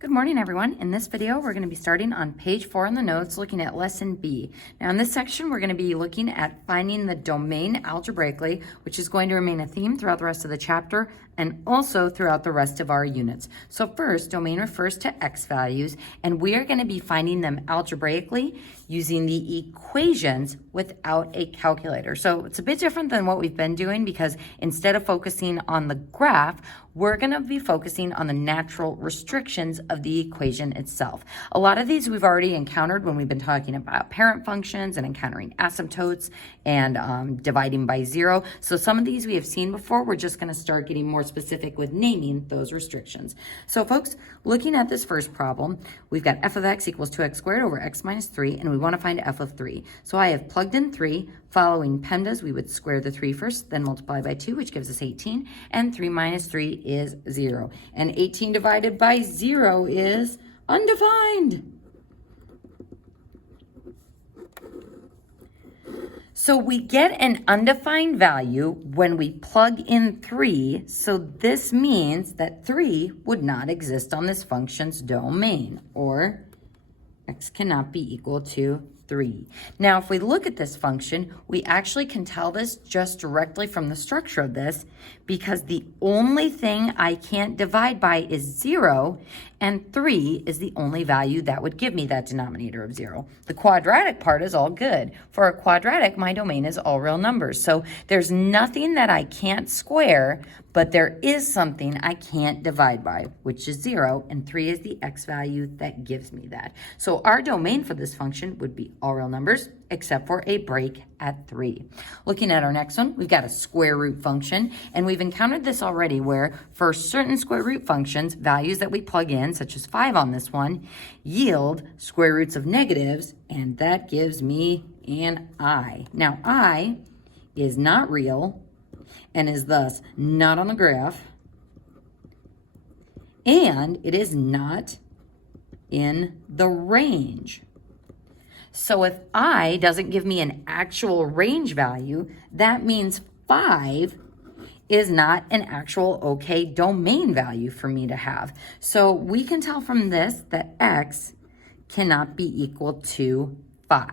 Good morning, everyone. In this video, we're going to be starting on page 4 in the notes, looking at lesson B. Now, in this section, we're going to be looking at finding the domain algebraically, which is going to remain a theme throughout the rest of the chapter and also throughout the rest of our units. So first, domain refers to x values, and we are going to be finding them algebraically using the equations without a calculator. So it's a bit different than what we've been doing because instead of focusing on the graph, we're going to be focusing on the natural restrictions of the equation itself. A lot of these we've already encountered when we've been talking about parent functions and encountering asymptotes and dividing by zero. So some of these we have seen before. We're just going to start getting more specific with naming those restrictions. So folks, looking at this first problem, we've got f of x equals 2x squared over x minus 3, and we want to find f of 3. So I have plugged in 3. Following PEMDAS, we would square the 3 first, then multiply by 2, which gives us 18, and 3 minus 3 is 0. And 18 divided by 0 is undefined. So we get an undefined value when we plug in 3, so this means that 3 would not exist on this function's domain, or x cannot be equal to 3. Now, if we look at this function, we actually can tell this just directly from the structure of this because the only thing I can't divide by is 0, and 3 is the only value that would give me that denominator of 0. The quadratic part is all good. For a quadratic, my domain is all real numbers. So there's nothing that I can't square, but there is something I can't divide by, which is 0, and 3 is the x value that gives me that. So our domain for this function would be all real numbers, except for a break at 3. Looking at our next one, we've got a square root function, and we've encountered this already where for certain square root functions, values that we plug in, such as 5 on this one, yield square roots of negatives, and that gives me an I. Now, I is not real and is thus not on the graph, and it is not in the range. So if I doesn't give me an actual range value, that means 5 is not an actual okay domain value for me to have. So we can tell from this that x cannot be equal to 5.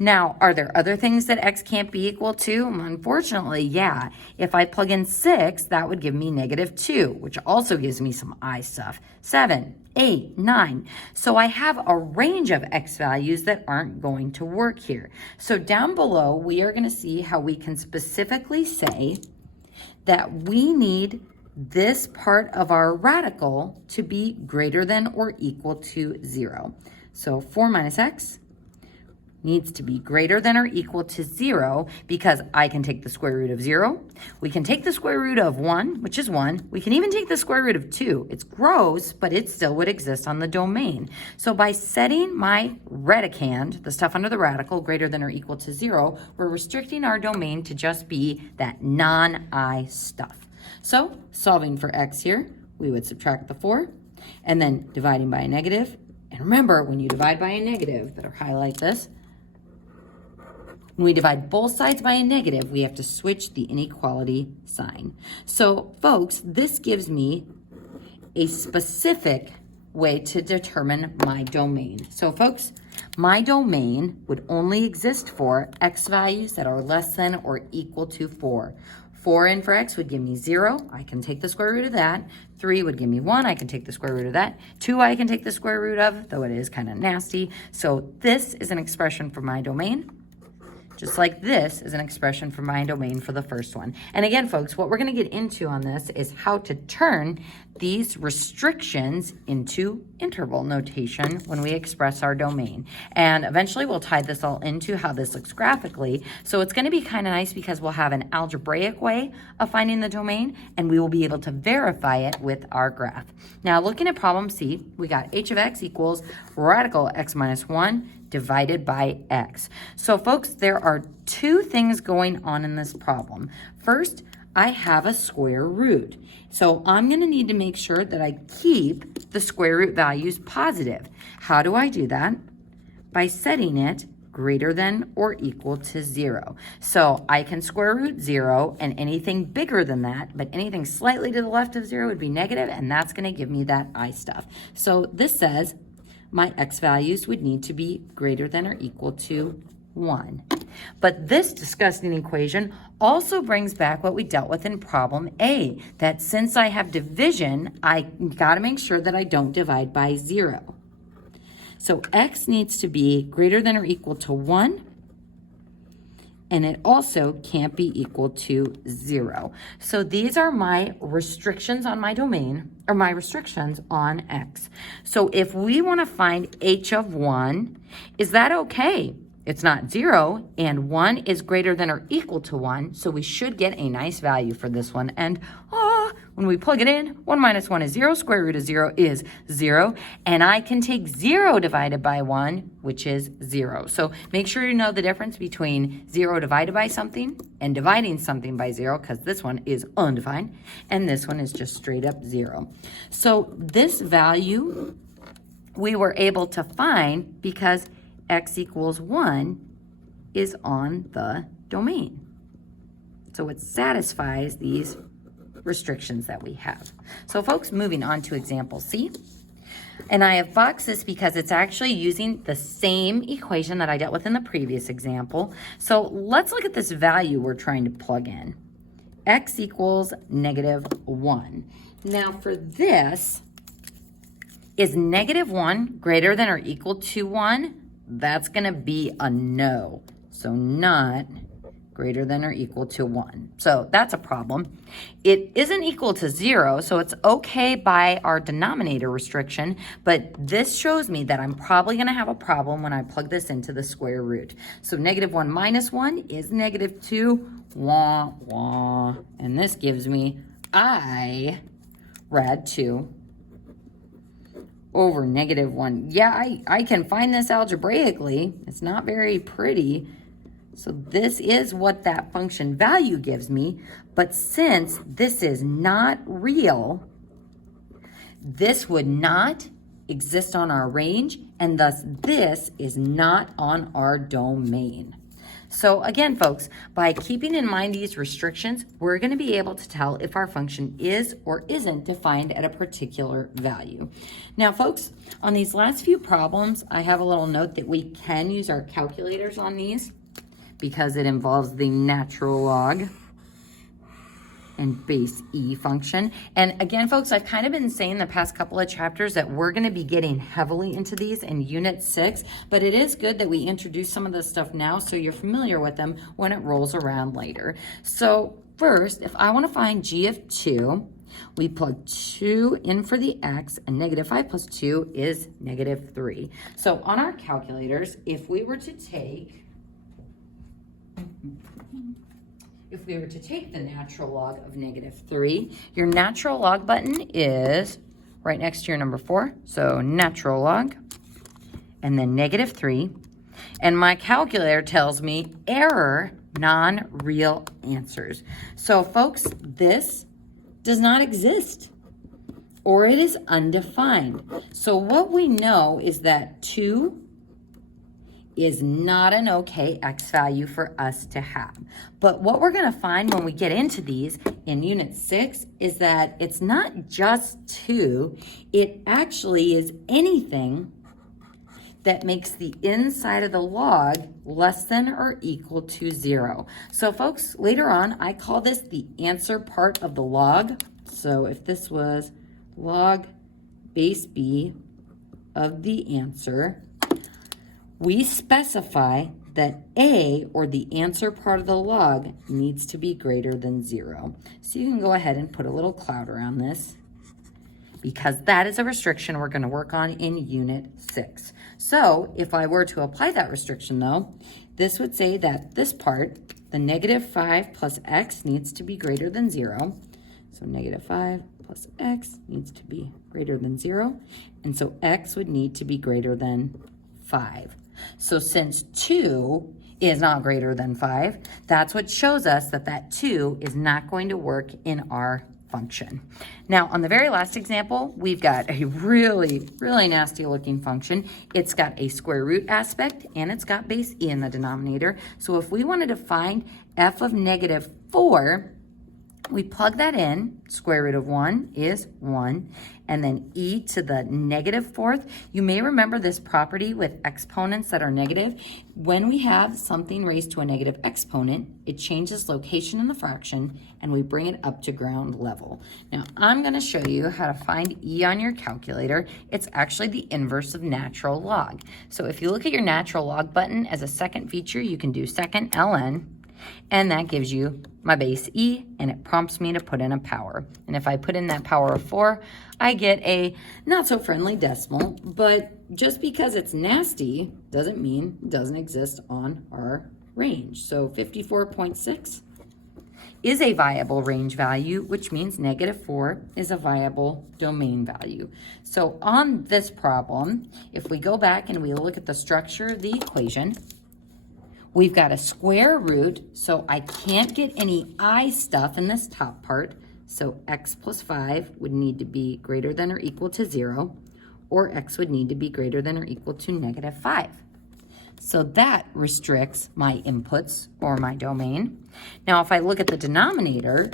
Now, are there other things that x can't be equal to? Unfortunately, yeah. If I plug in 6, that would give me -2, which also gives me some I stuff. 7, 8, 9. So I have a range of x values that aren't going to work here. So down below, we are going to see how we can specifically say that we need this part of our radical to be greater than or equal to 0. So 4 minus x needs to be greater than or equal to 0 because I can take the square root of 0. We can take the square root of 1, which is 1. We can even take the square root of 2. It's gross, but it still would exist on the domain. So by setting my radicand, the stuff under the radical, greater than or equal to 0, we're restricting our domain to just be that non-I stuff. So solving for x here, we would subtract the 4 and then dividing by a negative. And remember, when you divide by a negative, better highlight this. When we divide both sides by a negative, we have to switch the inequality sign. So, folks, this gives me a specific way to determine my domain. So, folks, my domain would only exist for x values that are less than or equal to 4. 4 in for x would give me 0. I can take the square root of that. 3 would give me 1. I can take the square root of that. 2 I can take the square root of, though it is kind of nasty. So this is an expression for my domain, just like this is an expression for my domain for the first one. And again, folks, what we're going to get into on this is how to turn these restrictions into interval notation when we express our domain. And eventually we'll tie this all into how this looks graphically. So it's going to be kind of nice because we'll have an algebraic way of finding the domain, and we will be able to verify it with our graph. Now, looking at problem C, we got h of x equals radical x minus 1 divided by x. So folks, there are two things going on in this problem. First, I have a square root. So I'm going to need to make sure that I keep the square root values positive. How do I do that? By setting it greater than or equal to 0. So I can square root 0, and anything bigger than that, but anything slightly to the left of 0 would be negative, and that's going to give me that I stuff. So this says my x values would need to be greater than or equal to 1. But this disgusting equation also brings back what we dealt with in problem A, that since I have division, I got to make sure that I don't divide by 0. So x needs to be greater than or equal to 1, and it also can't be equal to 0. So these are my restrictions on my domain, or my restrictions on x. So if we want to find h of 1, is that okay? It's not 0, and 1 is greater than or equal to 1, so we should get a nice value for this one. And when we plug it in, 1 minus 1 is 0, square root of 0 is 0, and I can take 0 divided by 1, which is 0. So make sure you know the difference between 0 divided by something and dividing something by 0, because this one is undefined, and this one is just straight up 0. So this value we were able to find because x equals 1 is on the domain. So it satisfies these restrictions that we have. So folks, moving on to example C. And I have boxed this because it's actually using the same equation that I dealt with in the previous example. So let's look at this value we're trying to plug in. X equals negative 1. Now for this, is negative 1 greater than or equal to 1? That's going to be a no. So not greater than or equal to 1. So that's a problem. It isn't equal to 0, so it's okay by our denominator restriction, but this shows me that I'm probably going to have a problem when I plug this into the square root. So negative 1 minus 1 is negative 2. Wah, wah. And this gives me I rad 2 over negative 1. Yeah, I can find this algebraically. It's not very pretty. So this is what that function value gives me. But since this is not real, this would not exist on our range, and thus this is not on our domain. So again, folks, by keeping in mind these restrictions, we're going to be able to tell if our function is or isn't defined at a particular value. Now, folks, on these last few problems, I have a little note that we can use our calculators on these because it involves the natural log and base E function. And again, folks, I've kind of been saying the past couple of chapters that we're going to be getting heavily into these in Unit 6, but it is good that we introduce some of this stuff now so you're familiar with them when it rolls around later. So first, if I want to find g of 2, we plug 2 in for the x, and negative 5 plus 2 is negative 3. So on our calculators, if we were to take the natural log of negative 3, your natural log button is right next to your number 4. So natural log, and then negative 3. And my calculator tells me error, non-real answers. So folks, this does not exist, or it is undefined. So what we know is that 2 is not an okay x value for us to have. But what we're going to find when we get into these in Unit 6 is that it's not just 2, it actually is anything that makes the inside of the log less than or equal to 0. So folks, later on, I call this the answer part of the log. So if this was log base B of the answer, we specify that A, or the answer part of the log, needs to be greater than 0. So you can go ahead and put a little cloud around this, because that is a restriction we're going to work on in Unit 6. So if I were to apply that restriction, though, this would say that this part, the negative 5 plus x, needs to be greater than 0. So negative 5 plus x needs to be greater than 0. And so x would need to be greater than 5. So since 2 is not greater than 5, that's what shows us that that 2 is not going to work in our function. Now, on the very last example, we've got a really, really nasty looking function. It's got a square root aspect and it's got base e in the denominator. So if we wanted to find f of negative 4, we plug that in. Square root of 1 is 1. And then e to the negative 4th. You may remember this property with exponents that are negative. When we have something raised to a negative exponent, it changes location in the fraction and we bring it up to ground level. Now, I'm going to show you how to find e on your calculator. It's actually the inverse of natural log. So if you look at your natural log button as a second feature, you can do second ln. And that gives you my base e, and it prompts me to put in a power. And if I put in that power of 4, I get a not so friendly decimal, but just because it's nasty doesn't mean it doesn't exist on our range. So 54.6 is a viable range value, which means negative 4 is a viable domain value. So on this problem, if we go back and we look at the structure of the equation, we've got a square root, so I can't get any I stuff in this top part. So x plus 5 would need to be greater than or equal to 0, or x would need to be greater than or equal to negative 5. So that restricts my inputs or my domain. Now, if I look at the denominator,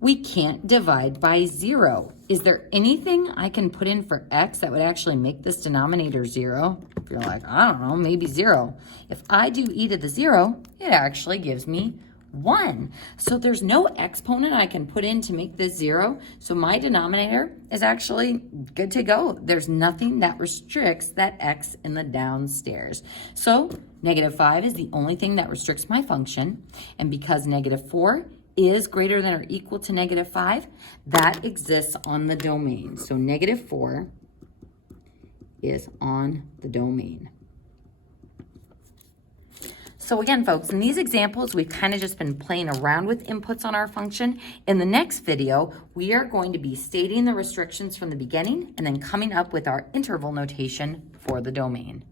we can't divide by 0. Is there anything I can put in for x that would actually make this denominator 0? If you're like, I don't know, maybe 0. If I do e to the 0, it actually gives me 1. So there's no exponent I can put in to make this 0. So my denominator is actually good to go. There's nothing that restricts that x in the downstairs. So negative 5 is the only thing that restricts my function. And because negative 4 is greater than or equal to negative 5, that exists on the domain. So negative 4 is on the domain. So again, folks, in these examples, we've kind of just been playing around with inputs on our function. In the next video, we are going to be stating the restrictions from the beginning and then coming up with our interval notation for the domain.